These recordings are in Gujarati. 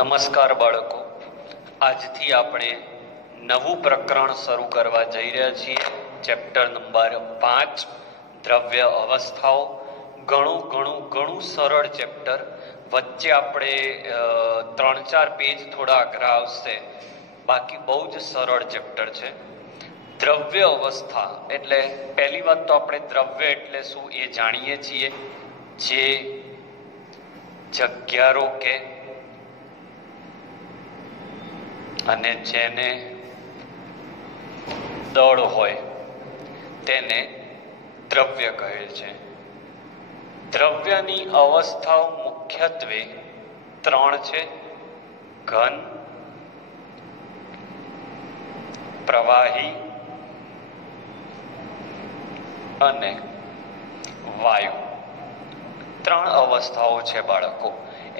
નમસ્કાર બાળકો, આજથી આપણે નવું પ્રકરણ શરૂ કરવા જઈ રહ્યા છીએ. ચેપ્ટર નંબર 5, દ્રવ્ય અવસ્થાઓ. ઘણું સરળ ચેપ્ટર. વચ્ચે આપણે 3-4 પેજ થોડા અઘરા આવશે, બાકી બહુ જ સરળ ચેપ્ટર છે. દ્રવ્ય અવસ્થા એટલે પહેલી વાત તો આપણે દ્રવ્ય એટલે શું એ જાણીએ છીએ. જે જગ્યા રોકે અને જેને દળ હોય તેને દ્રવ્ય કહે છે. દ્રવ્યની અવસ્થાઓ મુખ્યત્વે 3 છે: ઘન, પ્રવાહી અને વાયુ. 3 અવસ્થાઓ છે બાળકો.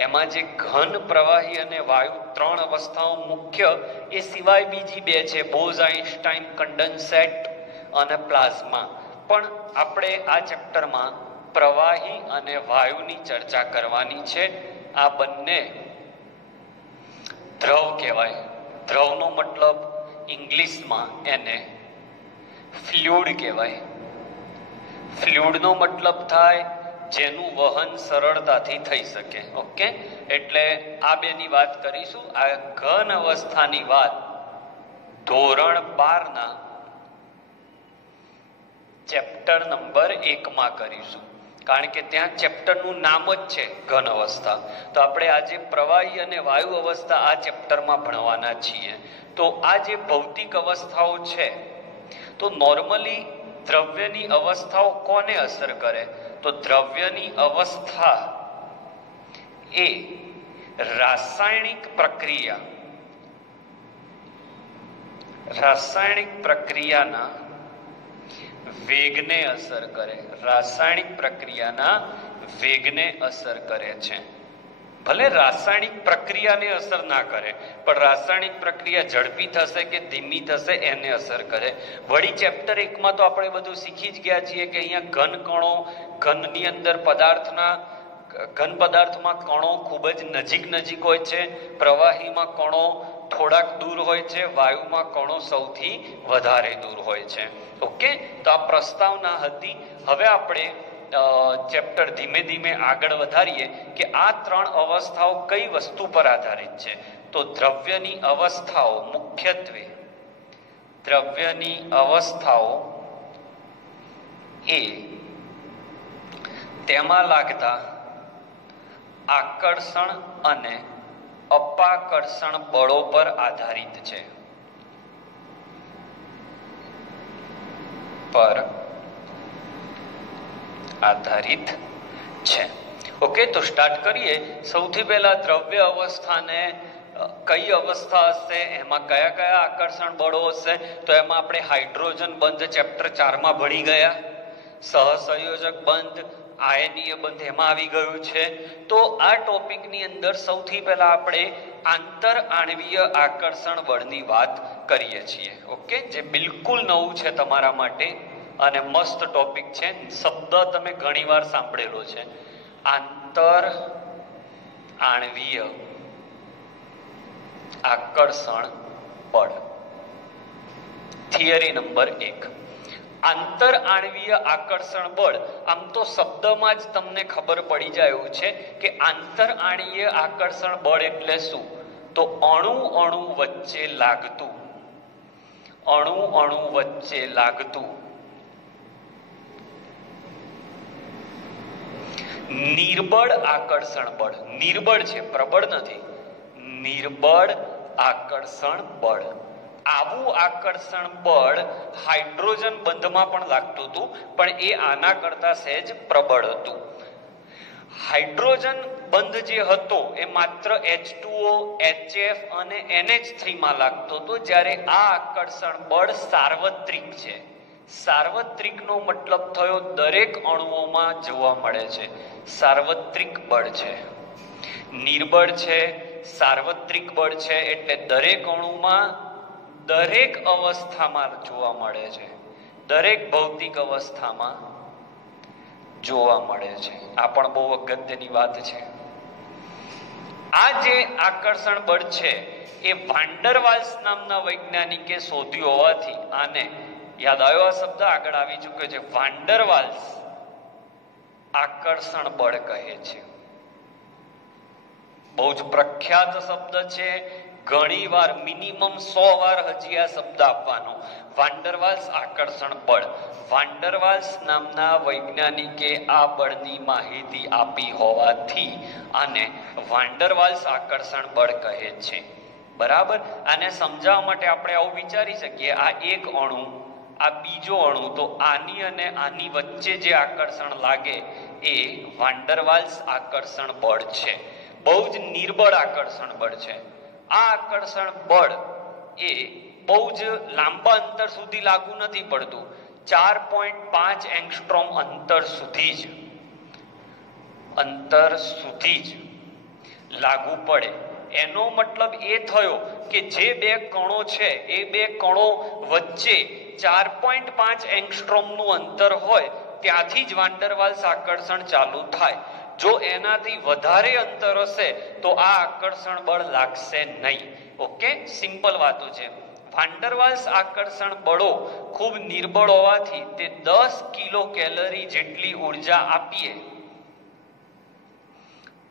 એમાં જે ઘન, પ્રવાહી અને વાયુ 3 અવસ્થાઓ મુખ્ય, એ સિવાય બીજી 2 છે: બોઝ-આઇન્સ્ટાઇન કન્ડેન્સેટ અને પ્લાઝ્મા. પણ આપણે આ ચેપ્ટરમાં પ્રવાહી અને વાયુની ચર્ચા કરવાની છે. આ બંને દ્રવ કહેવાય. દ્રવનો મતલબ ઇંગ્લિશમાં એને ફ્લુઇડ કહેવાય. ફ્લુઇડનો મતલબ થાય જેનું વહન સરળતાથી થઈ શકે. ઓકે, એટલે આ બેની વાત કરીશું. આ ઘન અવસ્થાની વાત ધોરણ 12 ચેપ્ટર નંબર 1 કરીશું, કારણ કે ત્યાં ચેપ્ટરનું નામ જ છે ઘન અવસ્થા. તો આપણે આજે પ્રવાહી અને વાયુ અવસ્થા આ ચેપ્ટરમાં ભણવાના છીએ. તો આ જે ભૌતિક અવસ્થાઓ છે, તો નોર્મલી દ્રવ્યની અવસ્થાઓ કોને અસર કરે? તો દ્રવ્યની અવસ્થા એ રાસાયણિક પ્રક્રિયાના વેગને અસર કરે. રાસાયણિક પ્રક્રિયાના વેગને અસર કરે છે. ભલે રાસાયણિક પ્રક્રિયાને અસર ના કરે, પણ રાસાયણિક પ્રક્રિયા ઝડપી થશે કે ધીમી થશે એને અસર કરે. વળી ચેપ્ટર 1માં તો આપણે બધું શીખી જ ગયા છીએ કે અહીંયા ઘન કણો, ઘનની અંદર ઘન પદાર્થમાં કણો ખૂબ જ નજીક હોય છે. પ્રવાહીમાં કણો થોડાક દૂર હોય છે. વાયુમાં કણો સૌથી વધારે દૂર હોય છે. ઓકે, તો આ પ્રસ્તાવના હતી. હવે આપણે ચેપ્ટર ધીમે આગળ વધારીએ કે આ 3 અવસ્થાઓ કઈ વસ્તુ પર આધારિત છે. તો દ્રવ્યની અવસ્થાઓ મુખ્યત્વે એ તેમાં લાગતા આકર્ષણ અને અપાકર્ષણ બળો પર આધારિત છે. ઓકે, તો સ્ટાર્ટ કરીએ. સૌથી પહેલા દ્રવ્ય અવસ્થાને કઈ અવસ્થા હશે, એમાં કયા આકર્ષણ બળો હશે? તો એમાં આપણે હાઇડ્રોજન બંધ ચેપ્ટર 4માં ભણી ગયા. સહસંયોજક બંધ, આયનીય બંધ એમાં આવી ગયું છે. તો આ ટોપિકની અંદર સૌથી પહેલા આપણે આંતર આણ્વીય આકર્ષણ બળની વાત કરીએ છીએ. ઓકે, જે બિલકુલ નવું છે તમારા માટે અને મસ્ત ટોપિક છે. શબ્દ તમે ઘણીવાર સાંભળેલો છે, આંતર આણ્વીય આકર્ષણ બળ. Theory number 1. આંતર આણ્વીય આકર્ષણ બળ, આમ તો શબ્દમાં જ તમને ખબર પડી જાય એવું છે કે આંતર આણ્વીય આકર્ષણ બળ એટલે શું? તો અણુ વચ્ચે લાગતું નિર્બળ આકર્ષણ બળ. નિર્બળ છે, પ્રબળ નથી. નિર્બળ આકર્ષણ બળ. આવું આકર્ષણ બળ હાઇડ્રોજન બંધમાં પણ લાગતું હતું, પણ એ આના કરતા સહેજ પ્રબળ હતું. હાઇડ્રોજન બંધ જે હતો એ માત્ર H2O, HF અને NH3 માં લાગતો હતો, જ્યારે આ આકર્ષણ બળ સાર્વત્રિક છે. સાર્વત્રિકનો મતલબ થયો દરેક અણુઓમાં જોવા મળે છે. સાર્વત્રિક બળ છે. નિર્બળ છે, સાર્વત્રિક બળ છે, એટલે દરેક અણુમાં દરેક અવસ્થામાં જોવા મળે છે. દરેક ભૌતિક અવસ્થામાં જોવા મળે છે. આ પણ બહુ અગત્યની વાત છે. આ જે આકર્ષણ બળ છે એ વાન્ડરવાલ્સ નામના વૈજ્ઞાનિકે શોધ્યું હોવાથી આને યાદ આવ્યો, આ શબ્દ આગળ આવી ચૂક્યો છે, વાન્ડરવાલ્સ આકર્ષણ બળ કહે છે. બહુ જ પ્રખ્યાત શબ્દ છે, ઘણી વાર મિનિમમ 100 વાર હજી આ શબ્દ આપવાનો. વાન્ડરવાલ્સ આકર્ષણ બળ. વાન્ડરવાલ્સ નામના વૈજ્ઞાનિકે આ બળની માહિતી આપી હોવાથી આને વાન્ડરવાલ્સ આકર્ષણ બળ કહે છે. બરાબર. આને સમજાવવા માટે આપણે આવું વિચારી શકીએ, આ એક અણુ, આ બીજો અણુ, તો આની અને આની વચ્ચે જે આકર્ષણ લાગે એ વાન્ડરવાલ્સ આકર્ષણ બળ છે. બહુ જ નિર્બળ આકર્ષણ બળ છે. આ આકર્ષણ બળ એ બહુ જ લાંબા અંતર સુધી લાગુ નથી પડતું, 4.5 એંગસ્ટ્રોમ અંતર સુધી જ લાગુ પડે. એનો મતલબ એ થયો કે જે બે કણો છે એ બે કણો વચ્ચે 4.5 એંગસ્ટ્રોમનું અંતર હોય ત્યાંથી જ વાન્ડરવાલ્સ આકર્ષણ ચાલુ થાય. જો એનાથી વધારે અંતર હશે તો આ આકર્ષણ બળ લાગશે નહીં. ઓકે, સિમ્પલ વાતો છે. વાન્ડરવાલ્સ આકર્ષણ બળો ખૂબ નિર્બળ હોવાથી તે 10 કિલો કેલરી જેટલી ઉર્જા આપીએ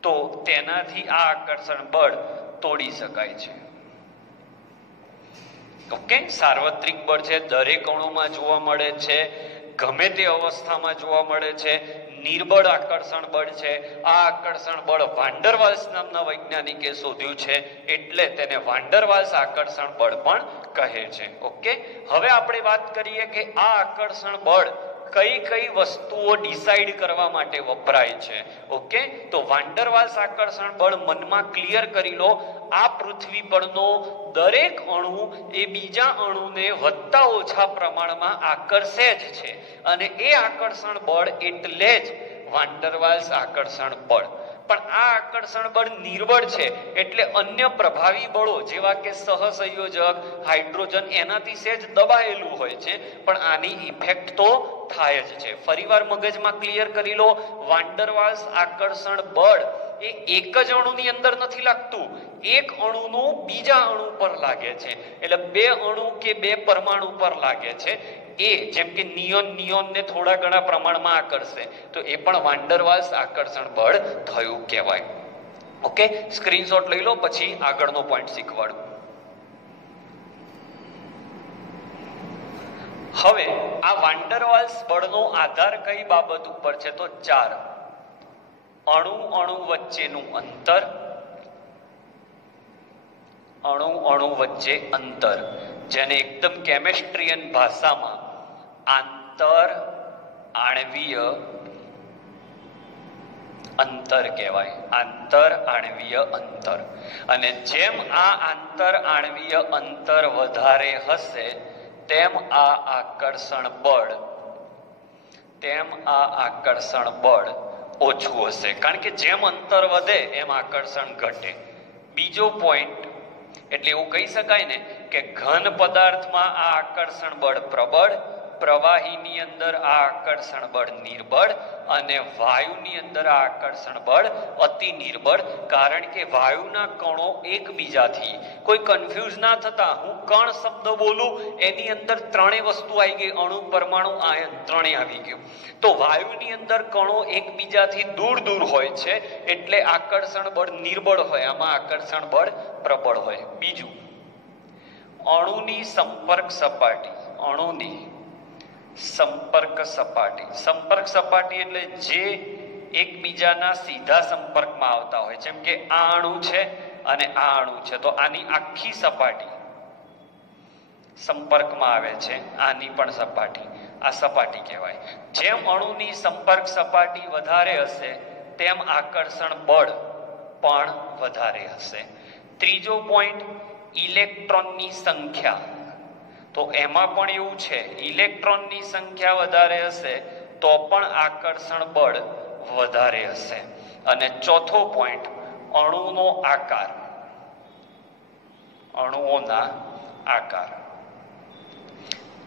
તો તેનાથી આ આકર્ષણ બળ તોડી શકાય છે. ઓકે, સાર્વત્રિક બળ છે, દરેક અણુમાં જોવા મળે છે, ગમે તે અવસ્થામાં જોવા મળે છે. નિર્બળ આકર્ષણ બળ છે. આ આકર્ષણ બળ વાન્ડરવાલ્સ નામના વૈજ્ઞાનિકે શોધ્યું છે એટલે તેને વાન્ડરવાલ્સ આકર્ષણ બળ પણ કહે છે. ઓકે, હવે આપણે વાત કરીએ કે આ આકર્ષણ બળ કઈ કઈ વસ્તુઓ ડિસાઈડ કરવા માટે વપરાય છે. ઓકે, તો વાન્ડરવાલ્સ આકર્ષણ બળ મનમાં ક્લિયર કરી લો. આ પૃથ્વી પરનો દરેક અણુ એ બીજા અણુને વધતા ઓછા પ્રમાણમાં આકર્ષે જ છે અને એ આકર્ષણ બળ એટલે જ વાન્ડરવાલ્સ આકર્ષણ બળ. પણ આ આકર્ષણ બળ નિર્બળ છે એટલે અન્ય પ્રભાવી બળો જેવા કે સહસંયોજક, હાઇડ્રોજન એનાથી સહેજ દબાયેલું હોય છે પણ આની ઇફેક્ટ તો થાય જ છે. ફરીવાર મગજમાં ક્લિયર કરી લો, વાન્ડરવાલ્સ આકર્ષણ બળ એ એક જ અણુની અંદર નથી લાગતું, એક અણુનું બીજા અણુ પર લાગે છે. એટલે બે અણુ કે બે પરમાણુ પર લાગે છે. એ જેમ કે નિયોન ને થોડા ઘણા પ્રમાણમાં આકર્ષે તો એ પણ વાન્ડરવાલ્સ આકર્ષણ બળ થયું કહેવાય. ઓકે, સ્ક્રીનશોટ લઈ લો, પછી આગળનો પોઈન્ટ શીખવાડું. હવે આ વાન્ડરવાલ્સ બળનો આધાર કઈ બાબત ઉપર છે? તો 4. અણુ વચ્ચેનું અંતર, અણુ વચ્ચે અંતર, જેને એકદમ કેમેસ્ટ્રીયન ભાષામાં આંતર આણવીય અંતર કહેવાય. આંતર આણવીય અંતર. અને જેમ આ આંતર આણવીય અંતર વધારે હશે તેમ આ આકર્ષણ બળ ઓછું હશે, કારણ કે જેમ અંતર વધે એમ આકર્ષણ ઘટે. બીજો પોઈન્ટ, એટલે એવું કહી શકાય ને કે ઘન પદાર્થમાં આ આકર્ષણ બળ પ્રબળ, પ્રવાહીની અંદર આ આકર્ષણ બળ નિર્બળ અને વાયુની અંદર આ આકર્ષણ બળ અતિ નિર્બળ. કારણ કે વાયુના કણો એકબીજાથી, કોઈ કન્ફ્યુઝ ના થતા, હું કણ શબ્દ બોલું એની અંદર ત્રણેય વસ્તુ આવી ગઈ, અણુ, પરમાણુ, આયન ત્રણેય આવી ગયું. તો વાયુની અંદર કણો એકબીજાથી દૂર હોય છે એટલે આકર્ષણ બળ નિર્બળ હોય, આમાં આકર્ષણ બળ પ્રબળ હોય. બીજું, અણુની સંપર્ક સપાટી, અણુની સંપર્ક સપાટી એટલે જે એકબીજાના સીધા સંપર્કમાં આવતા હોય, જેમ કે આ અણુ છે અને આ અણુ છે તો આની આખી સપાટી સંપર્કમાં આવે છે, આની પણ સપાટી, આ સપાટી કહેવાય. જેમ અણુની સંપર્ક સપાટી વધારે હશે તેમ આકર્ષણ બળ પણ વધારે હશે. ત્રીજો પોઈન્ટ, ઇલેક્ટ્રોનની સંખ્યા. તો એમાં પણ એવું છે, ઇલેક્ટ્રોનની સંખ્યા વધારે હશે તો પણ આકર્ષણ બળ વધારે હશે. અને ચોથો પોઈન્ટ, અણુનો આકાર, અણુઓના આકાર.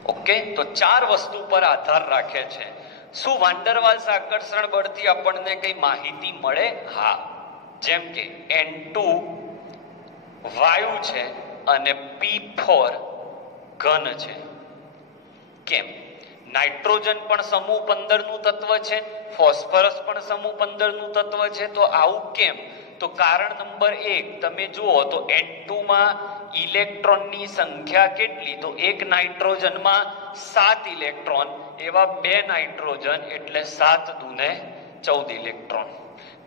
ઓકે, તો 4 વસ્તુ પર આધાર રાખે છે. શું વાન્ડરવાલ્સ આકર્ષણ બળથી આપણને કઈ માહિતી મળે? હા, જેમ કે N2 વાયુ છે અને P4 ઘન છે. કેમ? નાઇટ્રોજન પણ સમૂહ 15 નું તત્વ છે, ફોસ્ફરસ પણ સમૂહ 15 નું તત્વ છે. તો આવું કેમ? તો કારણ નંબર 1 તમે જુઓ તો N2 માં ઇલેક્ટ્રોનની સંખ્યા કેટલી? તો એક નાઇટ્રોજનમાં 7 ઇલેક્ટ્રોન, એવા 2 નાઇટ્રોજન એટલે 7 દુને 14 ઇલેક્ટ્રોન.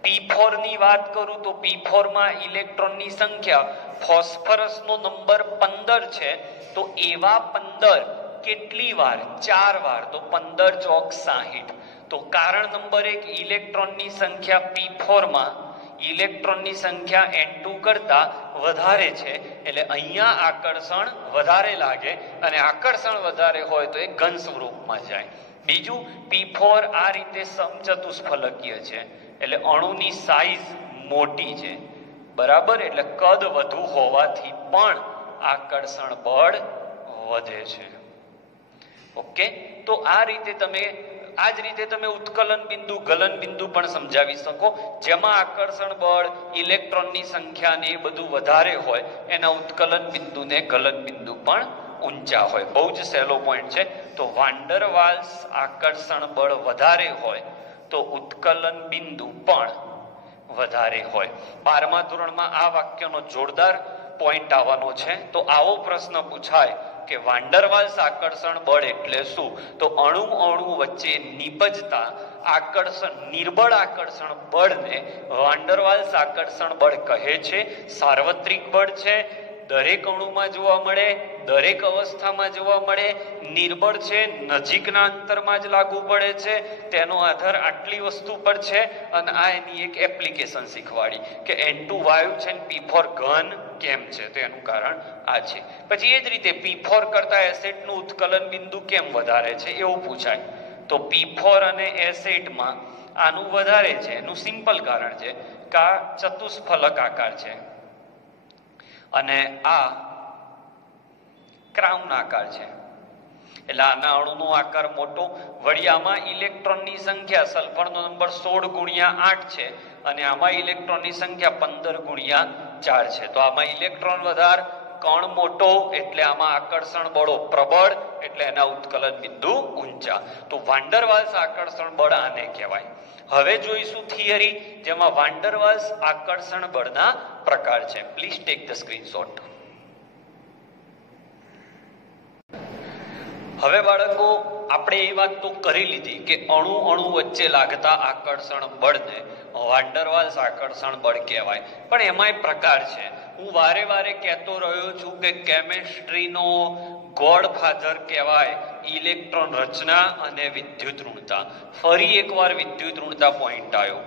P4 ની વાત કરું તો P4 માં ઇલેક્ટ્રોનની સંખ્યા, ફોસ્ફરસનો નંબર 15 છે, તો એવા 15 કેટલી વાર? 4 વાર, તો 15 ચોક 60. તો કારણ નંબર 1 ઇલેક્ટ્રોનની સંખ્યા P4 માં ઇલેક્ટ્રોનની સંખ્યા N2 કરતા વધારે છે, એટલે અહીંયા આકર્ષણ વધારે લાગે, અને આકર્ષણ વધારે હોય તો એ ઘન સ્વરૂપમાં જાય. બીજું, P4 આ રીતે સમચતુષ્ફલકીય છે, એટલે અણુની સાઈઝ મોટી છે, બરાબર, એટલે કદ વધુ હોવાથી પણ આકર્ષણ બળ વધે છે. ઓકે, તો આ જ રીતે તમે ઉત્કલન બિંદુ, ગલન બિંદુ પણ સમજાવી શકો. જેમાં આકર્ષણ બળ, ઇલેક્ટ્રોનની સંખ્યા ને એ બધું વધારે હોય, એના ઉત્કલન બિંદુ ને ગલન બિંદુ પણ ઊંચા હોય. બહુ જ સહેલો પોઈન્ટ છે. તો વાન ડર વાલ્સ આકર્ષણ બળ વધારે હોય તો ઉત્કલન બિંદુ પણ વધારે હોય. 12મા ધોરણમાં આ વાક્યનો જોરદાર પોઈન્ટ આવવાનો છે. તો આવો પ્રશ્ન પૂછાય કે વાન ડર વાલ્સ આકર્ષણ બળ એટલે શું? તો અણુ વચ્ચે નિપજતા નિર્બળ આકર્ષણ બળને વાન ડર વાલ્સ આકર્ષણ બળ કહે છે. સાર્વત્રિક બળ છે, દરેક અણુમાં જોવા મળે, દરેક અવસ્થામાં જોવા મળે. નિર્બળ છે, નજીકના અંતરમાં જ લાગુ પડે છે. તેનો આધાર આટલી વસ્તુ પર છે, અને આ એની એક એપ્લિકેશન શીખવાડી કે N2 વાયુ છે ને P4 ઘન કેમ છે, તો એનું કારણ આ છે. પછી એ જ રીતે P4 કરતા એસિડનું ઉત્કલન બિંદુ કેમ વધારે છે એવું પૂછાય. તો P4 અને એસિડમાં આનું વધારે છે, એનું સિમ્પલ કારણ છે કે આ ચતુષ્ફલક આકાર છે અને આ ક્રાઉન આકાર છે, એટલે આના અણુનો આકાર મોટો. વળી આમાં ઇલેક્ટ્રોનની સંખ્યા, સલ્ફરનો નંબર 16 ગુણ્યા 8 છે, અને આમાં ઇલેક્ટ્રોનની સંખ્યા 15 ગુણ્યા 4 છે. તો આમાં ઇલેક્ટ્રોન વધારે, કણ મોટો, એટલે આમાં આકર્ષણ બળો પ્રબળ, એટલે એના ઉત્કલન બિંદુ ઊંચા. તો વાન ડર વાલ્સ આકર્ષણ બળ આને કહેવાય. હવે જોઈશું થિયરી, જેમાં વાન ડર વાલ્સ આકર્ષણ બળના પ્રકાર છે. Please take the screenshot. હવે બાળકો, આપણે એ વાત તો કરી લીધી કે અણુ વચ્ચે લાગતા આકર્ષણ બળને વાન ડર વાલ્સ આકર્ષણ બળ કહેવાય. પણ એમાંય પ્રકાર છે. હું વારે વારે કહેતો રહ્યો છું કે કેમેસ્ટ્રીનો ગોડફાધર કહેવાય ઇલેક્ટ્રોન રચના અને વિદ્યુત ઋણતા. ફરી એકવાર વિદ્યુત ઋણતા પોઈન્ટ આવ્યો.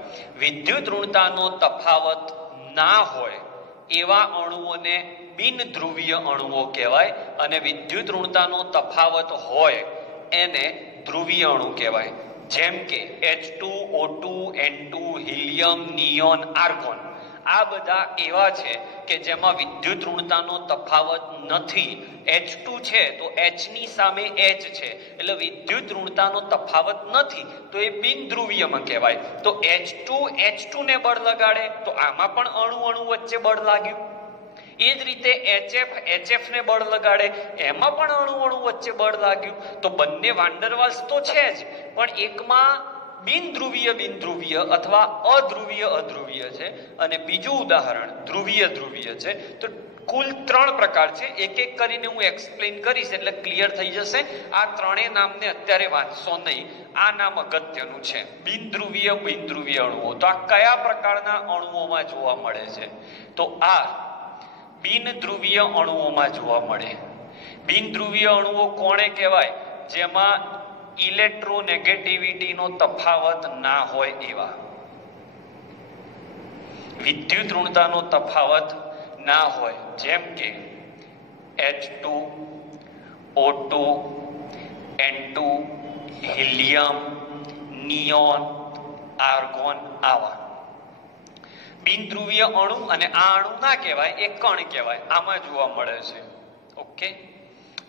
વિદ્યુત ઋણતાનો તફાવત ના હોય એવા અણુઓને બિન ધ્રુવીય અણુઓ કહેવાય, અને વિદ્યુત ઋણતાનો તફાવત હોય એને ધ્રુવીય અણુ કહેવાય. જેમ કે H2O2, N2, helium, neon, argon. આ બધા એવા છે કે જેમાં વિદ્યુત ઋણતાનો તફાવત નથી. H2 છે તો H ની સામે H છે, એટલે વિદ્યુત ઋણતાનો તફાવત નથી, તો એ બિન ધ્રુવીયમાં કહેવાય. તો H2 ને બળ લગાડે તો આમાં પણ અણુ વચ્ચે બળ લાગ્યું. એ જ રીતે HF ને બળ લગાડે, એમાં પણ અણુ વચ્ચે બળ લાગ્યું. તો બંને વાન ડર વાલ્સ તો છે જ, પણ એકમાં બિન ધ્રુવીય અથવા અધ્રુવીય છે, અને બીજું ઉદાહરણ ધ્રુવીય છે. તો કુલ 3 પ્રકાર છે. એક એક કરીને હું એક્સપ્લેન કરીશ એટલે ક્લિયર થઈ જશે. આ ત્રણેય નામને અત્યારે વાંચશો નહીં, આ નામ અગત્યનું છે. બિન ધ્રુવીય અણુઓ. તો આ કયા પ્રકારના અણુઓમાં જોવા મળે છે? તો આ બિન ધ્રુવીય અણુઓમાં જોવા મળે. બિન ધ્રુવીય અણુઓ કોણે કહેવાય? જેમાં ઇલેક્ટ્રોનેગેટિવિટીનો તફાવત ના હોય એવા, વિદ્યુત ઋણતાનો તફાવત ના હોય, જેમ કે H2O2, N2, helium, neon, argon. આવા બિન ધ્રુવીય અણુ, અને આ અણુ ના કહેવાય, એ કણ કહેવાય. આમાં જોવા મળે છે. ઓકે,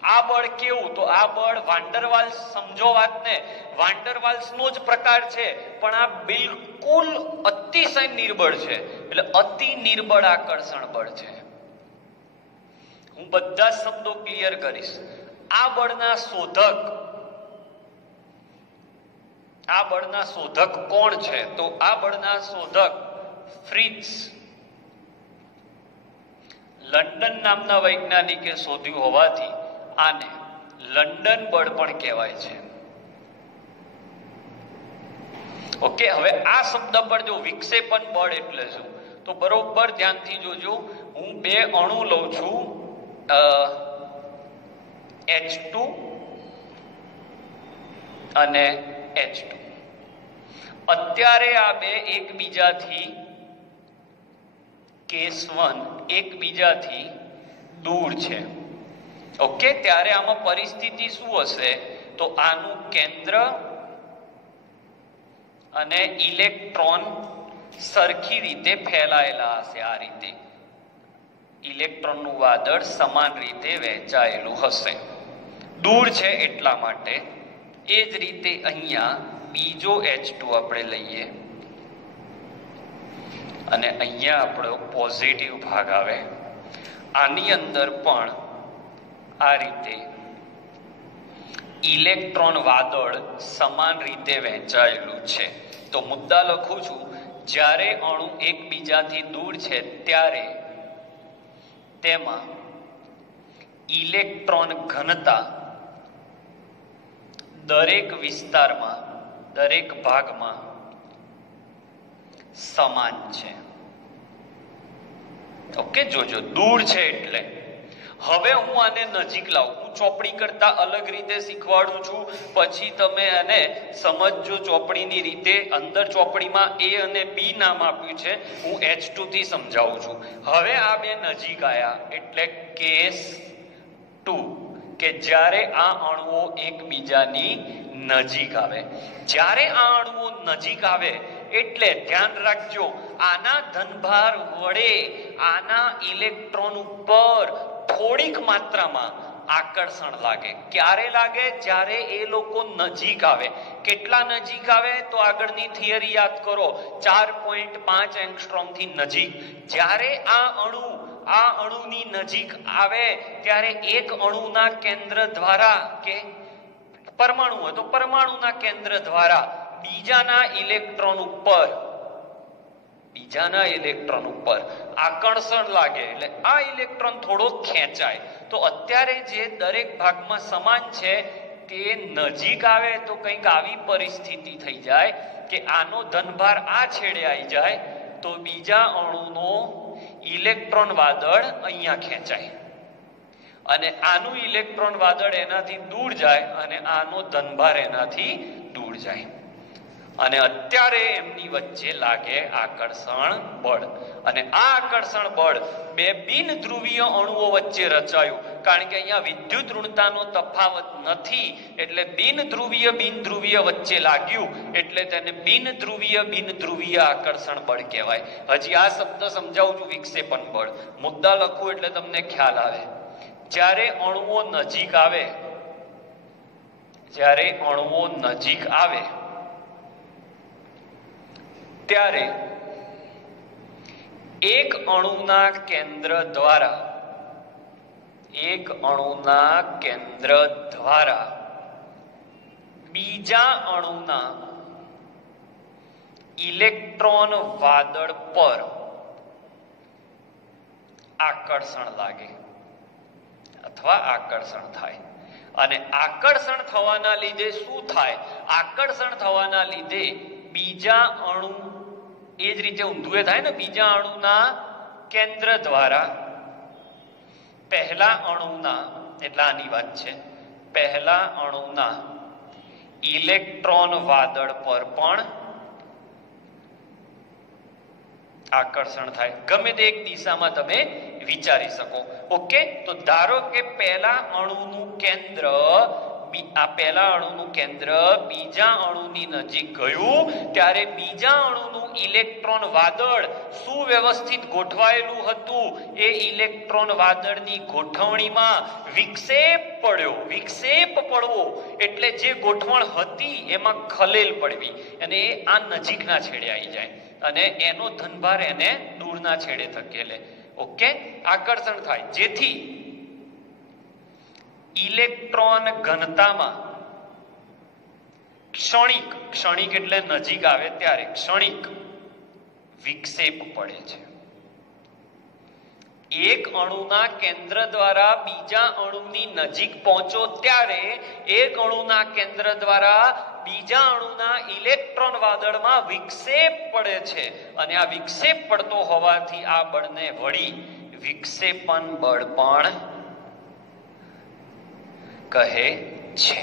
આ બળ કેવું? તો આ બળ વાન્ડરવાલ્સ, સમજો વાતને, વાન્ડરવાલ્સનો જ પ્રકાર છે, પણ આ બિલકુલ અતિશય નિર્બળ છે, એટલે અતિ નિર્બળ આકર્ષણ બળ છે. હું બધા શબ્દો ક્લિયર કરીશ. આ બળના શોધક કોણ છે? તો આ બળના શોધક ફ્રિટ્ઝ, લંડન નામના વૈજ્ઞાનિકે શોધ્યું હોવાથી આને લંડન બળ પણ કહેવાય છે. ઓકે, હવે આ શબ્દ પર જો વિક્ષેપણ બળ એટલે શું, તો બરોબર ધ્યાનથી જોજો. હું બે અણુ લઉં છું, H2 અને H2. અત્યારે આ બે એકબીજાથી કેસ 1 એકબીજાથી દૂર છે. ઓકે, ત્યારે આમાં પરિસ્થિતિ શું હશે? તો આનું કેન્દ્ર અને ઇલેક્ટ્રોન સરખી રીતે ફેલાયેલા હશે. આ રીતે ઇલેક્ટ્રોનનું વાદળ સમાન રીતે વહેંચાયેલું હશે, દૂર છે એટલા માટે. એ જ રીતે અહીંયા બીજો H2 આપણે લઈએ અને અહીંયા આપણો પોઝિટિવ ભાગ આવે. આની અંદર પણ આ રીતે ઇલેક્ટ્રોન વાદળ સમાન રીતે વહેંચાયેલું છે. તો મુદ્દા લખું છું, જ્યારે અણુ એકબીજાથી દૂર છે ત્યારે તેમાં ઇલેક્ટ્રોન ઘનતા દરેક વિસ્તારમાં, દરેક ભાગમાં સમાન છે. ઓકે, જોજો દૂર છે એટલે. હવે હું આને નજીક લાવું, હું ચોપડી કરતા અલગ રીતે શીખવાડું છું, પછી તમે આને સમજજો ચોપડીની રીતે. અંદર ચોપડીમાં A અને B નામ આપ્યું છે, હું H2 થી સમજાવું છું. હવે આ બે નજીક આવ્યા એટલે કેસ 2, કે જ્યારે આ અણુઓ એકબીજાની નજીક આવે. જ્યારે આ અણુઓ નજીક આવે એટલે ધ્યાન રાખજો, આના ધનભાર વડે આના ઇલેક્ટ્રોન ઉપર થોડીક માત્રામાં આકર્ષણ લાગે. ક્યારે લાગે? જ્યારે એ લોકો નજીક આવે. કેટલા નજીક આવે? તો આગળની થિયરી યાદ કરો, 4.5 એંગસ્ટ્રોમ થી નજીક. જ્યારે આ અણુની નજીક આવે ત્યારે એક અણુના કેન્દ્ર દ્વારા, કે પરમાણુ હોય તો પરમાણુના કેન્દ્ર દ્વારા બીજાના ઇલેક્ટ્રોન ઉપર આકર્ષણ લાગે, એટલે આ ઇલેક્ટ્રોન થોડો ખેંચાય. તો અત્યારે જે દરેક ભાગમાં સમાન છે તે નજીક આવે તો કંઈક આવી પરિસ્થિતિ થઈ જાય કે આનો ધનભાર આ છેડે આવી જાય તો બીજા અણુનો ઇલેક્ટ્રોન વાદળ અહીંયા ખેંચાય, અને આનું ઇલેક્ટ્રોન વાદળ એનાથી દૂર જાય અને આનો ધનભાર એનાથી દૂર જાય, અને અત્યારે એમની વચ્ચે લાગે આકર્ષણ બળ. અને આ આકર્ષણ બળ બે બિન ધ્રુવીય અણુઓ વચ્ચે રચાયું, કારણ કે અહીંયા વિદ્યુત ઋણતાનો તફાવત નથી, એટલે બિન ધ્રુવીય વચ્ચે લાગ્યું, એટલે તેને બિન ધ્રુવીય આકર્ષણ બળ કહેવાય. હજી આ શબ્દ સમજાવું છું, વિક્ષેપણ બળ. મુદ્દા લખું એટલે તમને ખ્યાલ આવે. જ્યારે અણુઓ નજીક આવે ત્યારે એક અણુના કેન્દ્ર દ્વારા બીજા અણુના ઇલેક્ટ્રોન વાદળ પર આકર્ષણ લાગે અથવા આકર્ષણ થાય. અને આકર્ષણ થવાના લીધે શું થાય? આકર્ષણ થવાના લીધે બીજા અણુ, એ જ રીતે ઊંધું થાય ને, બીજા અણુના કેન્દ્ર દ્વારા પહેલા અણુના, એટલે આની વાત છે, પહેલા અણુના ઇલેક્ટ્રોન વાદળ પર પણ આકર્ષણ થાય. ગમે તે એક દિશામાં તમે વિચારી શકો. ઓકે, તો ધારો કે પહેલા અણુનું કેન્દ્ર આ પહેલા અણુનું કેન્દ્ર બીજા અણુની નજીક ગયું ત્યારે બીજા અણુનું ઇલેક્ટ્રોન વાદળ સુવ્યવસ્થિત ગોઠવાયેલું હતું. એ ઇલેક્ટ્રોન વાદળની ગોઠવણીમાં વિક્ષેપ પડ્યો. વિક્ષેપ પડવો એટલે જે ગોઠવણ હતી એમાં ખલેલ પડવી અને એ આ નજીકના છેડે આવી જાય અને એનો ધનભાર એને દૂરના છેડે ધકેલે. ઓકે, આકર્ષણ થાય, જેથી ઇલેક્ટ્રોન ઘનતામાં ક્ષણિક એટલે નજીક આવે ત્યારે ક્ષણિક વિક્ષેપ પડે છે. એક અણુના કેન્દ્ર દ્વારા બીજા અણુની નજીક પહોંચો ત્યારે એક અણુના કેન્દ્ર દ્વારા બીજા અણુના ઇલેક્ટ્રોન વાદળમાં વિક્ષેપ પડે છે અને આ વિક્ષેપ પડતો હોવાથી આ બળને વળી વિક્ષેપન બળ પણ કહે છે.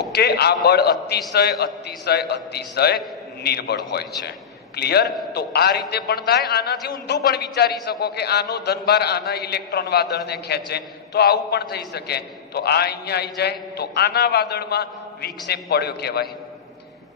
ઓકે, આ બળ અતિશય નિર્બળ હોય છે. ક્લિયર? તો આ રીતે પણ થાય. આનાથી ઊંધું પણ વિચારી શકો કે આનો ધનભાર આના ઇલેક્ટ્રોન વાદળને ખેંચે, તો આવું પણ થઈ શકે. તો આ અહીંયા આવી જાય તો આના વાદળમાં વિક્ષેપ પડ્યો કહેવાય.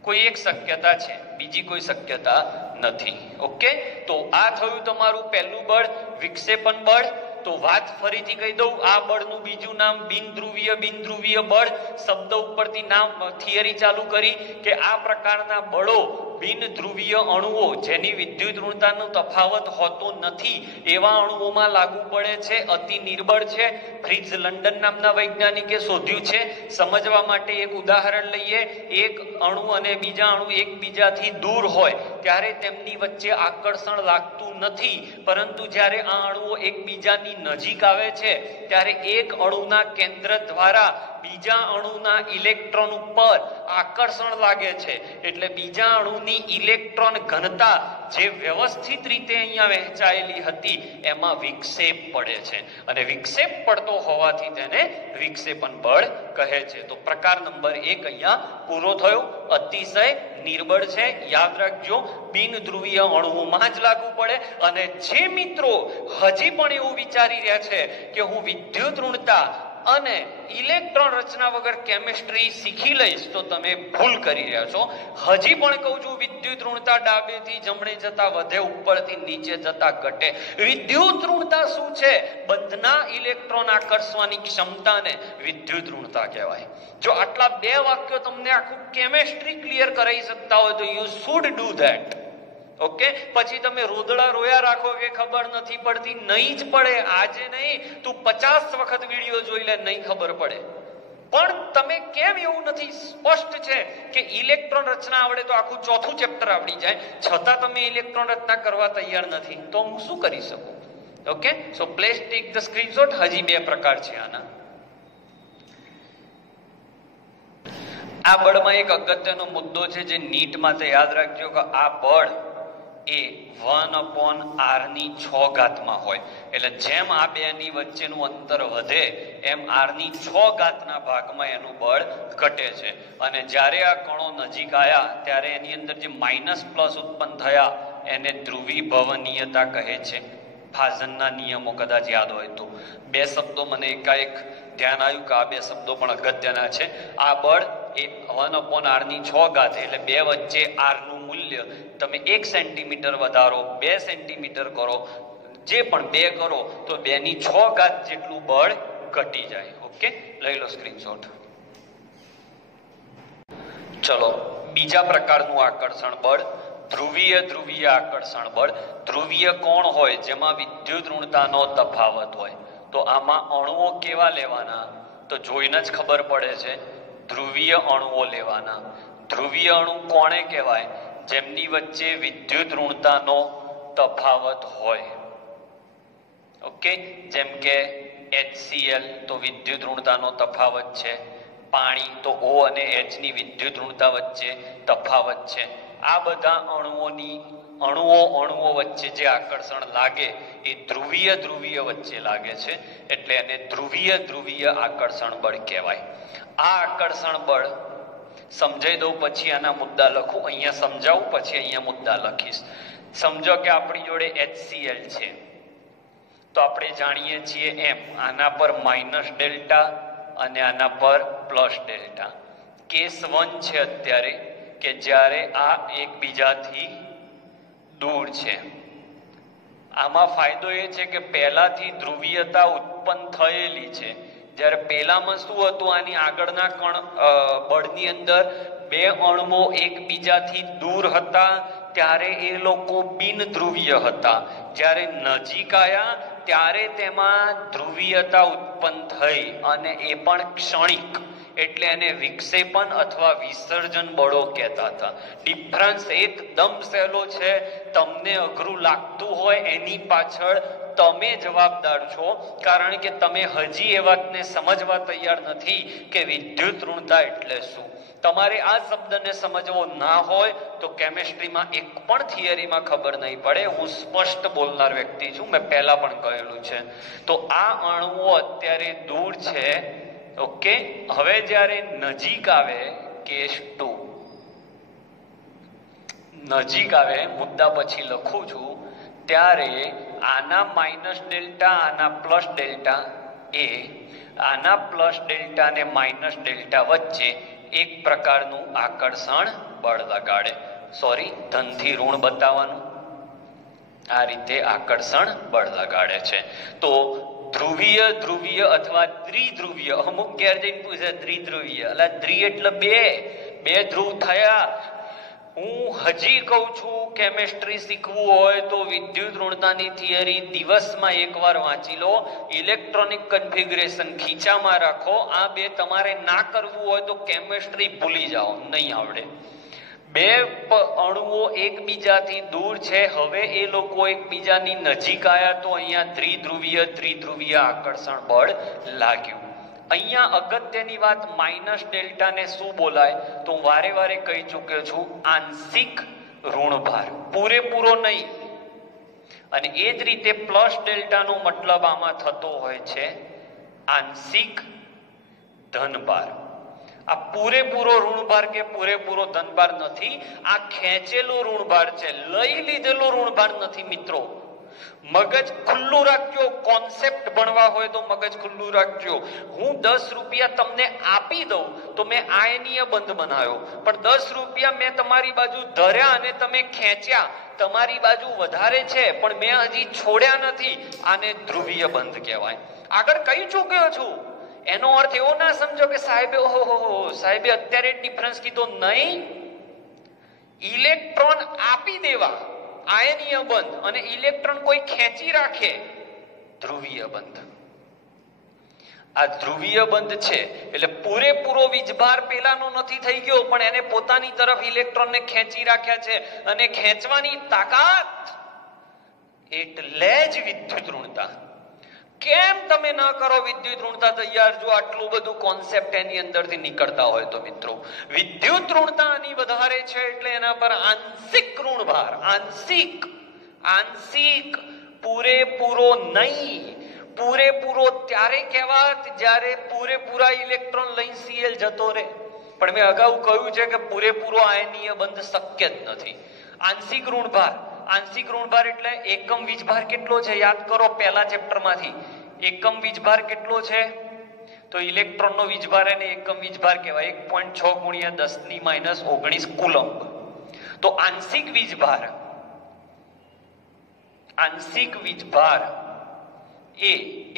કોઈ એક શક્યતા છે, બીજી કોઈ શક્યતા નથી. ઓકે, તો આ થયું તમારું પહેલું બળ, વિક્ષેપન બળ. તો વાત ફરીથી કહી દઉં, આ બળનું બીજું નામ બિનધ્રુવીય બળ. શબ્દ ઉપરથી નામ થિયરી ચાલુ કરી કે આ પ્રકારના બળો બિનધ્રુવીય અણુઓ જેની વિદ્યુત ઋણતાનો તફાવત હોતો નથી એવા અણુઓમાં લાગુ પડે છે, અતિ નિર્બળ છે. ફ્રિટ્ઝ લંડન નામના વૈજ્ઞાનિકે શોધ્યું છે. સમજવા માટે એક ઉદાહરણ લઈએ. એક અણુ અને બીજા અણુ એકબીજાથી દૂર હોય ત્યારે તેમની વચ્ચે આકર્ષણ લાગતું નથી, પરંતુ જ્યારે આ અણુઓ એકબીજાની નજીક આવે છે ત્યારે એક અણુના કેન્દ્ર દ્વારા બીજા અણુના ઇલેક્ટ્રોન ઉપર આકર્ષણ લાગે છે. એટલે બીજા અણુની ઇલેક્ટ્રોન ઘનતા જે વ્યવસ્થિત રીતે અહીંયા વહેંચાયેલી હતી એમાં વિક્ષેપ પડે છે અને વિક્ષેપ પડતો હોવાથી તેને વિક્ષેપન બળ કહે છે. તો પ્રકાર નંબર 1 અહીંયા પૂરો થયો. અતિશય નિર્બળ છે, યાદ રાખજો. બિનધ્રુવીય અણુઓમાં જ લાગુ પડે. અને જે મિત્રો હજી પણ એવું વિચારી રહ્યા છે કે હું વિદ્યુત ઋણતા અને ઇલેક્ટ્રોન રચના વગર કેમિસ્ટ્રી શીખી લઈશ, તો તમે ભૂલ કરી રહ્યા છો. હજી પણ કહું છું, વિદ્યુત ઋણતા ડાબેથી જમણે જતા વધે, ઉપરથી નીચે જતા ઘટે. વિદ્યુત ઋણતા શું છે? બંધના ઇલેક્ટ્રોન આકર્ષવાની ક્ષમતાને વિદ્યુત ઋણતા કહેવાય. જો આટલા બે વાક્યો તમને આખું કેમિસ્ટ્રી ક્લિયર કરાવી શકતા હોય તો you should do that. Okay, પછી તમે રોદડા રોયા રાખો કે ખબર નથી પડતી. નહીં જ પડે. આજે નહીં, તું 50 વખત વિડીયો જોઈ લે, નહીં ખબર પડે. પણ તમે કેમ એવું નથી સ્પષ્ટ છે કે ઇલેક્ટ્રોન રચના આવડે તો આખું ચોથું ચેપ્ટર આવડી જાય, છતાં તમે ઇલેક્ટ્રોન રચના કરવા તૈયાર નથી, તો હું શું કરી શકું? Okay, so please take the screenshot. હજી બે પ્રકાર છે આના. આ બળમાં એક અગત્યનો મુદ્દો છે જે નીટ માટે યાદ રાખજો કે આ બળ એ 1/r ની 6 ઘાતમાં હોય. એટલે જેમ આ બેની વચ્ચેનું અંતર વધે એમ r ની 6 ઘાતના ભાગમાં એનું બળ ઘટે છે. અને જ્યારે આ કણો નજીક આવ્યા ત્યારે એની અંદર જે માઇનસ પ્લસ ઉત્પન્ન થયા એને ધ્રુવીભવનીયતા કહે છે. ફાઝનના નિયમો કદાચ યાદ હોય તો. બે શબ્દો મને એકાએક ધ્યાન આવ્યું કે આ બે શબ્દો પણ અગત્યના છે. આ બળ એ 1/r ની 6 ઘાત એટલે બે વચ્ચે r નું મૂલ્ય તમે 1 સેન્ટીમીટર વધારો, 2 સેન્ટીમીટર કરો, જે પણ 2 કરો તો 2 ની 6 ઘાત જેટલું બળ ઘટી જાય. ઓકે, લઈ લો સ્ક્રીનશોટ. ચલો, બીજા પ્રકારનું આકર્ષણ બળ ધ્રુવીય આકર્ષણ બળ. ધ્રુવીય કોણ હોય? જેમાં વિદ્યુત ઋણતાનો તફાવત હોય. તો આમાં અણુઓ કેવા લેવાના? તો જોઈને જ ખબર પડે છે. ધ્રુવીય અણુઓ લેવાના. ધ્રુવીય અણુ કોને કહેવાય? જેમની વચ્ચે વિદ્યુત ઋણતાનો તફાવત હોય. ઓકે, જેમ કે HCl તો વિદ્યુત ઋણતાનો તફાવત છે. પાણી તો O અને H ની વિદ્યુત ઋણતા વચ્ચે તફાવત છે. આ બધા અણુઓ વચ્ચે જે આકર્ષણ લાગે એ ધ્રુવીય વચ્ચે લાગે છે, એટલે એને ધ્રુવીય આકર્ષણ બળ કહેવાય. આ આકર્ષણ બળ સમજાઈ દઉં, પછી આના મુદ્દા લખું. અહીંયા સમજાવું, પછી અહીંયા મુદ્દા લખીશ. સમજો કે આપણી જોડે HCl છે, તો આપણે જાણીએ છીએ એમ આના પર માઇનસ ડેલ્ટા અને આના પર પ્લસ ડેલ્ટા. કેસ 1 છે અત્યારે કે જ્યારે આ એકબીજાથી દૂર છે. આમાં ફાયદો એ છે કે પહેલાથી ધ્રુવીયતા ઉત્પન્ન થયેલી છે. જ્યારે પહેલામાં શું હતું, આની આગળના બળની અંદર બે અણુઓ એકબીજાથી દૂર હતા ત્યારે એ લોકો બિન ધ્રુવીય હતા. જ્યારે નજીક આવ્યા ત્યારે તેમાં ધ્રુવીયતા ઉત્પન્ન થઈ અને એ પણ ક્ષણિક, એટલે એને વિક્ષેપન અથવા વિસર્જન બળો કહેતા હતા. ડિફરન્સ એકદમ સહેલો છે. તમને અઘરું લાગતું હોય એની પાછળ તમે જવાબદાર છો, કારણ કે તમે હજી એ વાતને સમજવા તૈયાર નથી કે વિદ્યુત ઋણતા એટલે શું. તમારે આ શબ્દને સમજવો ના હોય તો કેમિસ્ટ્રીમાં એક પણ થિયરીમાં ખબર નહીં પડે. હું સ્પષ્ટ બોલનાર વ્યક્તિ છું, મેં પહેલા પણ કહેલું છે. તો આ અણુઓ અત્યારે દૂર છે. ઓકે, હવે જ્યારે નજીક આવે, કેસ 2 નજીક આવે, મુદ્દા પછી લખું છું, ત્યારે આના માઇનસ ડેલ્ટા આના પ્લસ ડેલ્ટા એ આના પ્લસ ડેલ્ટા ને માઇનસ ડેલ્ટા વચ્ચે એક પ્રકારનું આકર્ષણ બળ લગાડે. સોરી, ધનથી ઋણ બતાવવાનું, આ રીતે આકર્ષણ બળ લગાડે છે. તો ધ્રુવીય, ધ્રુવીય અથવા દ્વિધ્રુવીય, અમુક ઘેર જઈને પૂછે દ્વિધ્રુવીય, એટલે દ્વિ એટલે બે ધ્રુવ થયા. હું હજી કહું છું, કેમિસ્ટ્રી શીખવું હોય તો વિદ્યુત ઋણતાની થિયરી દિવસમાં એકવાર વાંચી લો. ઇલેક્ટ્રોનિક કન્ફિગ્યુરેશન ખીચામાં રાખો. આ બે તમારે ના કરવું હોય તો કેમિસ્ટ્રી ભૂલી જાઓ, નહીં આવડે. બે અણુઓ એકબીજાથી દૂર છે, હવે એ લોકો એકબીજાની નજીક આવ્યા તો અહીંયા ત્રિધ્રુવીય આકર્ષણ બળ લાગ્યું. અહીંયા અગત્યની વાત, માઇનસ ડેલ્ટા ને શું બોલાય તો હું વારે વારે કહી ચૂક્યો છું, આંશિક ઋણભાર, પૂરેપૂરો નહીં. અને એ જ રીતે પ્લસ ડેલ્ટાનો મતલબ આમાં થતો હોય છે આંશિક ધનભાર. આ પૂરેપૂરો ઋણભાર કે પૂરેપૂરો ધનભાર નથી, આ ખેંચેલો ઋણભાર છે, લઈ લીધેલો ઋણભાર નથી. મિત્રો, મગજ ખુલ્લું રાખજો. કોન્સેપ્ટ ભણવા હોય તો મગજ ખુલ્લું રાખજો. હું 10 રૂપિયા તમને આપી દઉં તો મેં આયનીય બંધ બનાવ્યો, પણ 10 રૂપિયા મેં તમારી બાજુ ધર્યા અને તમે ખેંચ્યા. તમારી બાજુ વધારે છે પણ મેં હજી છોડ્યા નથી. આને ધ્રુવીય બંધ કહેવાય. આગળ કહી ચૂક્યો છું. એનો અર્થ એવો ના સમજો કે સાહેબે સાહેબે અત્યારે ડિફરન્સ કીધો. નહીં, ઇલેક્ટ્રોન આપી દેવા આયનીય બંધ, અને ઇલેક્ટ્રોન કોઈ ખેંચી રાખે ધ્રુવીય બંધ. આ ધ્રુવીય બંધ છે એટલે પૂરેપૂરો વીજભાર પેલાનો નથી થઈ ગયો, પણ એને પોતાની તરફ ઇલેક્ટ્રોનને ખેંચી રાખ્યા છે, અને ખેંચવાની તાકાત એટલે જ વિદ્યુત ઋણતા. કેમ તમે ન કરો વિદ્યુત ઋણતા તૈયાર, જો આટલું બધું કોન્સેપ્ટ એની અંદરથી નીકળતા હોય તો? મિત્રો, વિદ્યુત ઋણતા આની વધારે છે એટલે એના પર આંશિક ઋણભાર, આંશિક, પૂરેપૂરો નહીં. પૂરેપૂરો ત્યારે કહેવાત જ્યારે પૂરેપૂરા ઇલેક્ટ્રોન લઈ Cl જતો રહે. પણ મેં અગાઉ કહ્યું છે કે પૂરેપૂરો આયનીય બંધ શક્ય જ નથી. આંશિક ઋણભાર, આંશિક ઋણભાર એટલે એકમ વીજભાર કેટલો છે યાદ કરો પહેલા ચેપ્ટરમાંથી. એકમ વીજભાર કેટલો છે તો ઇલેક્ટ્રોનનો વીજભાર એને એકમ વીજભાર કહેવાય. 1.6 × 10⁻⁹ કુલમ્બ. તો આંશિક વીજભાર એ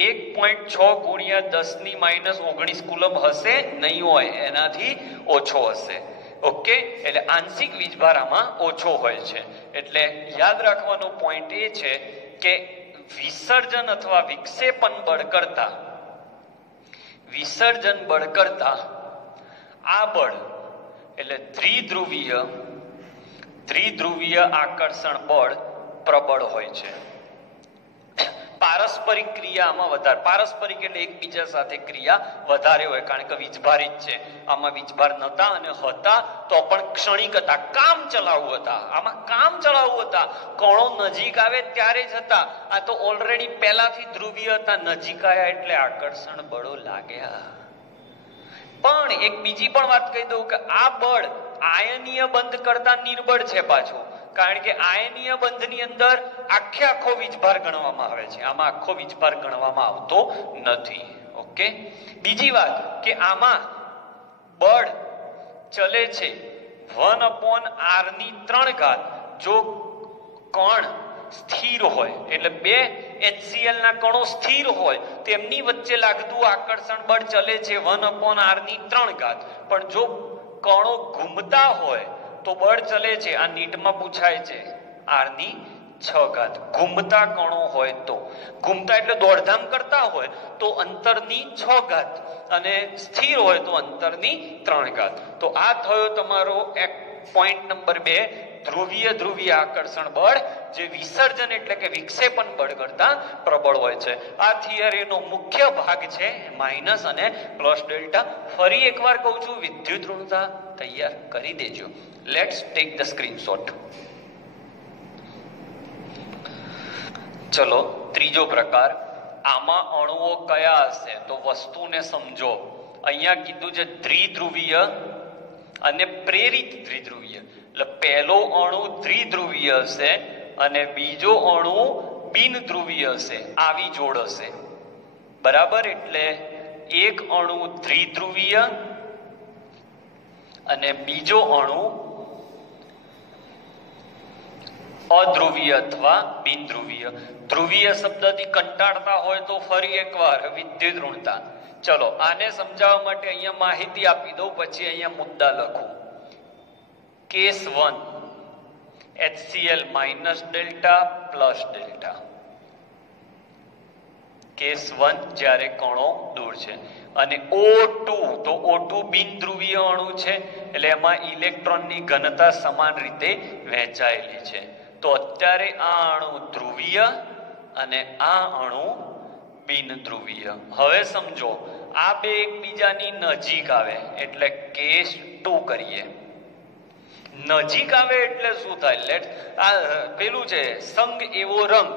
1.6 × 10⁻⁹ કુલમ્બ હશે નહીં, હોય એનાથી ઓછો હશે. ઓકે, એટલે આંશિક વીજભાર આમાં ઓછો હોય છે. એટલે યાદ રાખવાનો પોઈન્ટ એ છે કે વિસર્જન અથવા વિક્ષેપન બળ કરતા આ બળ એટલે ત્રિધ્રુવીય આકર્ષણ બળ પ્રબળ હોય છે. પારસ્પરિક ક્રિયામાં વધારે, પારસ્પરિક એટલે એકબીજા સાથે ક્રિયા વધારે હોય, કારણ કે વીજભાર જ છે. આમાં વીજભાર નતા, અને હતા તો પણ ક્ષણિક હતા, કામ ચલાઉ હતા. આમાં કામ ચલાઉ હતા, કણો નજીક આવે ત્યારે જ હતા. આ તો ઓલરેડી પહેલાથી ધ્રુવીય હતા, નજીક આવ્યા એટલે આકર્ષણ બળો લાગ્યા. પણ એક બીજી પણ વાત કહી દઉં કે આ બળ આયનીય બંધ કરતા નિર્બળ છે પાછું, કારણ કે આયનીય બંધની અંદર આખો વીજભાર ગણવામાં આવે છે, આમાં આખો વીજભાર ગણવામાં આવતો નથી. ઓકે, બીજી વાત કે આમાં બળ ચલે છે 1/r ની 3 ઘાત જો કણ સ્થિર હોય, એટલે બે HCl ના કણો સ્થિર હોય તેમની વચ્ચે લાગતું આકર્ષણ બળ ચલે છે 1/r ની 3 ઘાત, પણ જો કણો ઘૂમતા હોય તો બળ ચલે છે, આ નીટમાં પૂછાય છે, r ની 6 ઘાત. ઘૂમતા કણો હોય તો, ઘૂમતા એટલે દોડધામ કરતા હોય તો અંતરની 6 ઘાત અને સ્થિર હોય તો અંતરની 3 ઘાત. તો આ થયો તમારો પોઈન્ટ નંબર 2, ધ્રુવીય ધ્રુવીય આકર્ષણ બળ જે વિસર્જન એટલે કે વિક્ષેપણ બળ કરતા પ્રબળ હોય છે. આ થિયરીનો મુખ્ય ભાગ છે માઇનસ અને પ્લસ ડેલ્ટા. ફરી એકવાર કહું છું, વિદ્યુત ઋણતા તૈયાર કરી દેજો. Let's take the screenshot. ચલો, ત્રીજો પ્રકાર, આમાં અણુઓ કયા હશે? તો વસ્તુને સમજો. અહીંયા કીધું છે દ્વિધ્રુવીય અને પ્રેરિત દ્વિધ્રુવીય, એટલે પહેલો અણુ દ્વિધ્રુવીય હશે અને બીજો અણુ બિનધ્રુવીય હશે, આવી જોડ હશે, બરાબર. એટલે એક અણુ દ્વિધ્રુવીય અને બીજો અણુ અધ્રુવીય અથવા બિનધ્રુવીય. ધ્રુવીય શબ્દથી કંટાળતા હોય તો ફરી એકવાર વિદ્યુત ઋણતા. ચલો, આને સમજાવવા માટે અહીંયા માહિતી આપી દઉં, પછી અહીંયા મુદ્દા લખું. Case 1 HCl minus delta plus delta. Case 1 જ્યારે કણો દૂર છે. અને O2, તો O2 બિનધ્રુવીય અણુ છે, એટલે એમાં ઇલેક્ટ્રોનની ઘનતા સમાન રીતે વહેંચાયેલી છે. તો અત્યારે આ અણુ ધ્રુવીય અને આ અણુ બિનધ્રુવીય. હવે સમજો, આ બે એકબીજાની નજીક આવે એટલે કેસ 2 કરીએ. નજીક આવે એટલે શું થાય? લેટ આ પેલું છે સંગ એવો રંગ.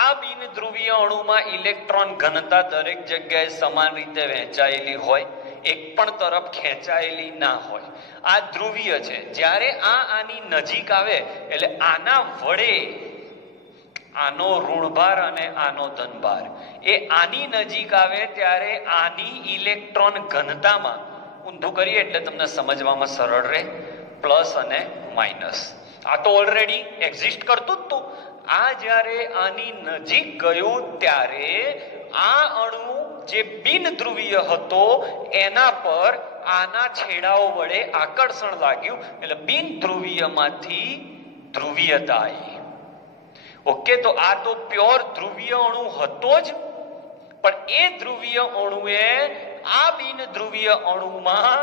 આ બિનધ્રુવીય અણુમાં ઇલેક્ટ્રોન ઘનતા દરેક જગ્યાએ સમાન રીતે વહેંચાયેલી હોય, એક પણ તરફ ખેંચાયેલી ના હોય. આ ધ્રુવીય છે. જ્યારે આની નજીક આવે એટલે આના વડે આનો ઋણભાર અને આનો ધનભાર એ આની નજીક આવે ત્યારે આની ઇલેક્ટ્રોન ઘનતામાં ઊંધું કરીએ એટલે તમને સમજવામાં સરળ રહે, પ્લસ અને માઇનસ. આ તો ઓલરેડી એક્ઝિસ્ટ કરતું જ હતું. આ જ્યારે આની નજીક ગયું ત્યારે આ અણુ જે બિનધ્રુવીય હતો એના પર આના છેડાઓ વડે આકર્ષણ લાગ્યું, એટલે બિનધ્રુવીયમાંથી ધ્રુવીયતા આવી. ઓકે, તો આ તો પ્યોર ધ્રુવીય અણુ હતો જ, પણ એ ધ્રુવીય અણુએ આ બિનધ્રુવીય અણુમાં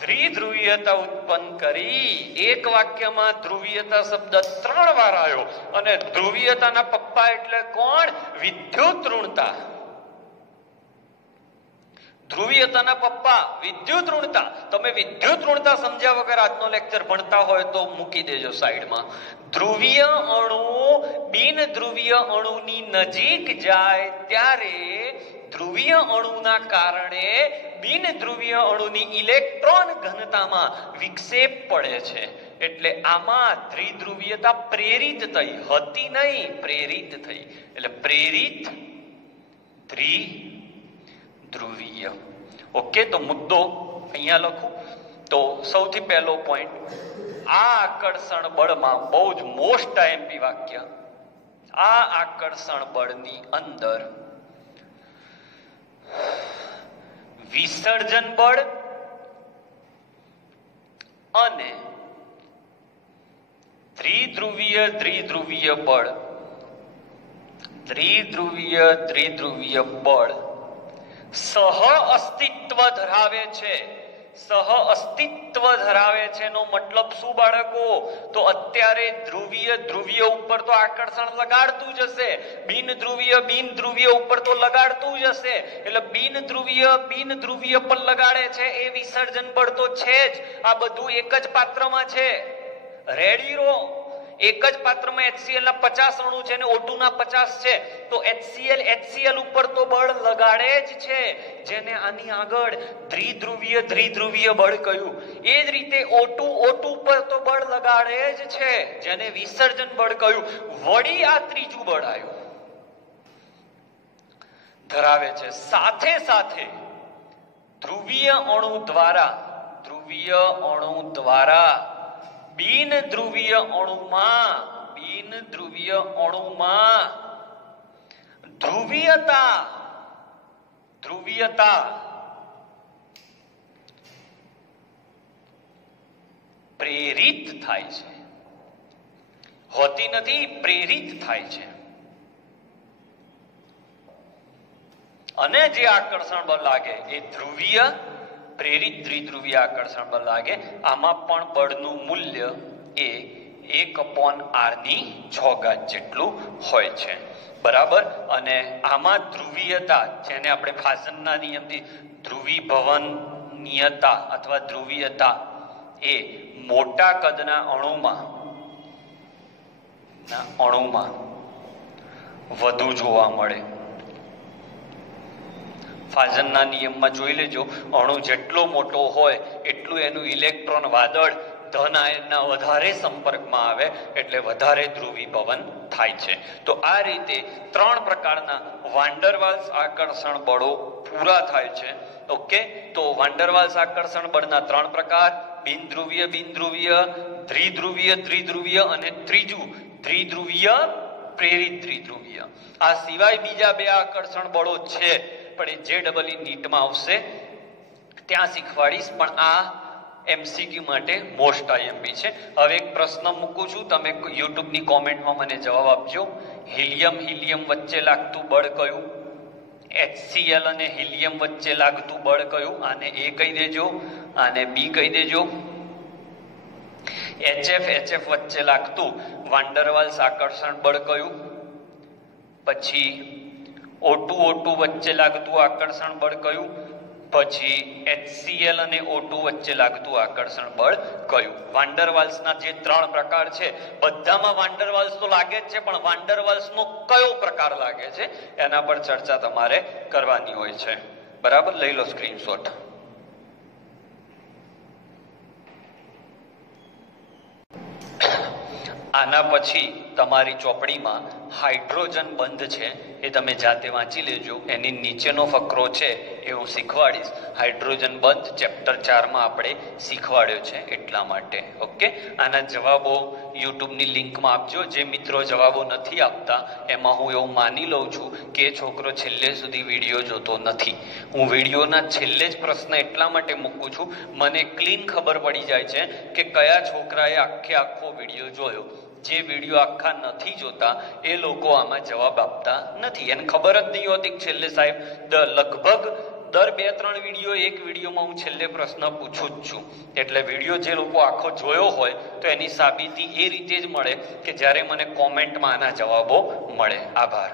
દ્વિધ્રુવીયતા ઉત્પન્ન કરી. એક વાક્યમાં ધ્રુવીયતા શબ્દ 3 વાર આવ્યો અને ધ્રુવીયતાના પપ્પા એટલે કોણ? વિદ્યુત ઋણતા. ધ્રુવીયતાના પપ્પા વિદ્યુત ઋણતા. તમે વિદ્યુત ઋણતા સમજ્યા વગર આજનો લેક્ચર ભણતા હોય તો મૂકી દેજો સાઈડમાં. ધ્રુવીય અણુ બિનધ્રુવીય અણુની નજીક જાય ત્યારે ધ્રુવીય અણુના કારણે બિનધ્રુવીય અણુની ઇલેક્ટ્રોન ઘનતામાં વિક્ષેપ પડે છે. એટલે આમાં દ્વિધ્રુવીયતા પ્રેરિત થઈ, હતી નહીં, પ્રેરિત થઈ. એટલે પ્રેરિત દ્વિધ્રુવીય. ઓકે, તો મુદ્દો અહીંયા લખું. તો સૌથી પહેલો પોઈન્ટ, આ આકર્ષણ બળમાં બહુ જ મોસ્ટ આઈએમપી વાક્ય, આ આકર્ષણ બળની અંદર વિસર્જન બળ અને દ્વિધ્રુવીય બળ, દ્વિધ્રુવીય બળ સહ અસ્તિત્વ ધરાવે છે. સહ અસ્તિત્વ ધરાવે છે નો મતલબ શું બાળકો? તો અત્યારે ધ્રુવીય ઉપર તો આકર્ષણ લગાડતું જ હશે, બિનધ્રુવીય ઉપર તો લગાડતું જ હશે. એટલે બિનધ્રુવીય પર લગાડે છે એ વિસર્જન બળ તો છે જ. આ બધું એક જ પાત્રમાં છે. રેડી રહો. એક જ પાત્રમાં HCl ના 50 અણુ છે ને O2 ના 50 છે, તો HCl ઉપર તો બળ લગાડે જ છે, જેને આની આગળ દ્વિધ્રુવીય બળ કહ્યું. એ જ રીતે O2 ઉપર તો બળ લગાડે જ છે, જેને વિસર્જન બળ કહ્યું. વળી આ ત્રીજું બળ આવ્યું, ધરાવે છે. સાથે સાથે ધ્રુવીય અણુ દ્વારા બિન ધ્રુવીય અણુમાં ધ્રુવીયતા પ્રેરિત થાય છે. હોતી નથી, પ્રેરિત થાય છે. અને જે આકર્ષણ બળ લાગે એ ધ્રુવીય પ્રેરિત દ્વિધ્રુવીય આકર્ષણ બળ લાગે. આમાં પણ બળનું મૂલ્ય એ 1/r⁴ જેટલું હોય છે. બરાબર. અને આમાં ધ્રુવીયતા, જેને આપણે ફાઝનના નિયમથી ધ્રુવીભવનીયતા અથવા ધ્રુવીયતા, એ મોટા કદના અણુમાં વધુ જોવા મળે. ફાઝનના નિયમમાં જોઈ લેજો, અણુ જેટલો મોટો હોય એટલું એનું ઇલેક્ટ્રોન વાદળ ધન આયનના વધારે સંપર્કમાં આવે એટલે વધારે ધ્રુવીભવન થાય છે. તો આ રીતે 3 પ્રકારના વાન ડર વાલ્સ આકર્ષણ બળો પૂરા થાય છે. ઓકે, તો વાન ડર વાલ્સ આકર્ષણ બળના 3 પ્રકાર: બિનધ્રુવીય, દ્વિધ્રુવીય અને ત્રીજું દ્વિધ્રુવીય પ્રેરિત દ્વિધ્રુવીય. આ સિવાય બીજા 2 આકર્ષણ બળો છે, પણ એ JEE નીટમાં આવશે ત્યાં શીખવાડીશ. પણ આ MCQ માટે મોસ્ટ IMP છે. હવે એક પ્રશ્ન મૂકું છું, તમે યુટ્યુબની કોમેન્ટમાં મને જવાબ આપજો. હિલિયમ વચ્ચે લાગતું બળ કયું? HCl અને હિલિયમ વચ્ચે લાગતું બળ કયું? આને A કહી દેજો, આને B કહી દેજો. HF વચ્ચે લાગતું વાન ડર વાલ્સ આકર્ષણ બળ કયું? પછી O2 વચ્ચે લાગતું આકર્ષણ બળ કયું? પછી HCl અને O2 વચ્ચે લાગતું આકર્ષણ બળ કયું? વાન ડર વાલ્સના જે 3 પ્રકાર છે, બધામાં વાન ડર વાલ્સ તો લાગે જ છે, પણ વાન ડર વાલ્સનો કયો પ્રકાર લાગે છે એના પર ચર્ચા તમારે કરવાની હોય છે. બરાબર, લઈ લો સ્ક્રીનશોટ. આના પછી તમારી ચોપડીમાં હાઇડ્રોજન બંધ છે, એ તમે જાતે વાંચી લેજો. એની નીચેનો ફકરો છે એ હું શીખવાડીશ. હાઇડ્રોજન બંધ ચેપ્ટર 4માં આપણે શીખવાડ્યો છે એટલા માટે. ઓકે, આના જવાબો યુટ્યુબની લિંકમાં આપજો. જે મિત્રો જવાબો નથી આપતા એમાં હું એવું માની લઉં છું કે એ છોકરો છેલ્લે સુધી વિડીયો જોતો નથી. હું વિડીયોના છેલ્લે જ પ્રશ્ન એટલા માટે મૂકું છું, મને ક્લીન ખબર પડી જાય છે કે કયા છોકરાએ આખો વિડીયો જોયો. જે વિડીયો આખા નથી જોતા એ લોકો આમાં જવાબ આપતા નથી. એને ખબર જ નહીં હોતી કે છેલ્લે સાહેબ લગભગ દર 2-3 વિડીયો એક વિડીયોમાં હું છેલ્લે પ્રશ્ન પૂછું જ છું. એટલે વિડીયો જે લોકો આખો જોયો હોય તો એની સાબિતી એ રીતે જ મળે કે જ્યારે મને કોમેન્ટમાં આના જવાબો મળે. આભાર.